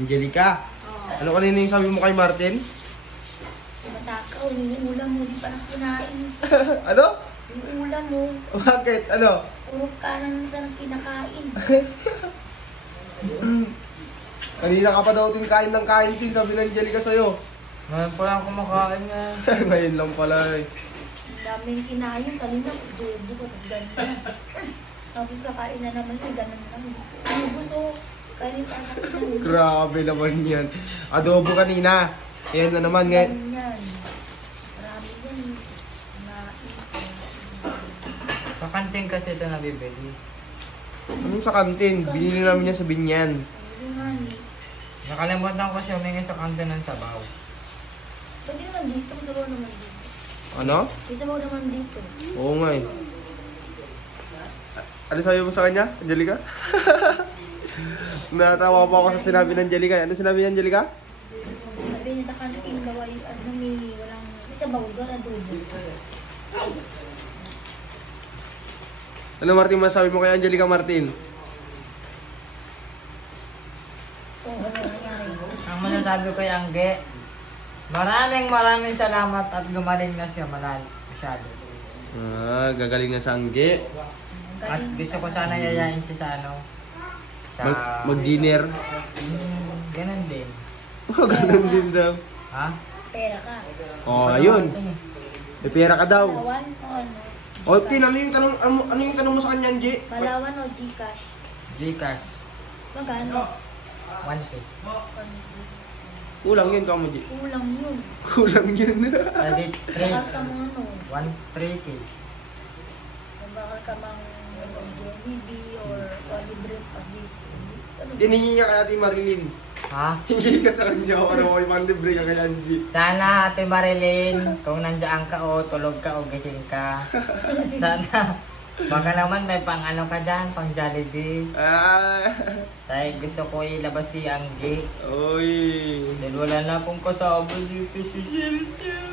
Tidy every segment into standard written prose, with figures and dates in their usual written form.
Angelica, Oo. ano kanina yung sabi mo kay Martin? Matakaw, yung ulam mo, di pa na kinain. Ano? Yung ulam mo, Bakit? Ano? puro kanan sa kinakain. Kanina ka pa daw din kain ng kain din, sabi ng Angelica sa'yo. Ngayon pa lang kumakain nga. Ngayon lang pala eh. Ang daming kinain, kanina, dubo ko, tapos ganun. Tapos kakain na naman, may ganun lang. Ano gusto, kainin pa anak na. Grabe naman yan. Adobo kanina. Yan na naman ngayon. Ganyan. Marami yan. Sa kantin kasi ito nabibili. Anong sa kantin? Binili namin yan sa Binyan. Ano nga ni? Nakalimutan ko siya humingi sa kantin ng sabaw. Pwede naman dito, sabaw naman dito. Ano? May sabaw naman dito. Oo nga eh. Ano sabi mo sa kanya, Angelica? Natawa pa ako sa sinabi ng Angelica. Ano sinabi ni Angelica? Sabi niya sa kantin, gawa yung ano, may sabaw doon, adobo. Ano Martin, masabi mo kay Angelica Martin? Oo, ano nangyari? Ang masasabi ko kay Angge, maraming salamat at gumaling na siya masyado. Gagaling na sa Angge. At gusto ko sana yayain siya sa ano. Sa... Mag-dinner. Ganun din. Ganun din daw. Ha? Pera ka. Ayun. May pera ka daw. Palawan o ano? Tin, ano yung tanong mo sa kanya, Angie? Palawan o Gcash? Gcash. Magkano? 1K. Kulang yun, kamo, G. Kulang yun. Kulang yun. Pwede 3. Bakal ka mga ano? 3K. Bakal ka mga Jollibee or Quadribrip pag dito. Tiningi niya kay Ate Marilyn. Ha? Hindi ka sa kanya para may manlibre ka kay Angie. Sana Ate Marilyn, kung nandiyan ka o tulog ka o gising ka. Sana. Baka naman may pang ano ka dyan, pang Jollibee. Dahil gusto ko ilabas si Angge. Oy. Dahil wala na akong kasama dito si Shelter.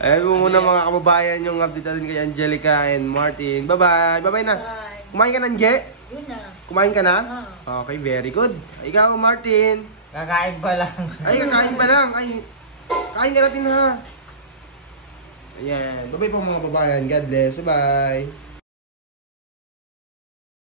Ayan mo muna mga kababayan yung update natin kay Angelica and Martin. Bye-bye. Bye-bye na. Bye. Kumain ka na, Angie? Yun na. Kumain ka na? Ah. Okay, very good. Ikaw, Martin. Kakain pa lang. Ay, kakain pa lang. Ay, kain ka natin ha. Ayan. Bye-bye po mga kababayan. God bless. Bye-bye.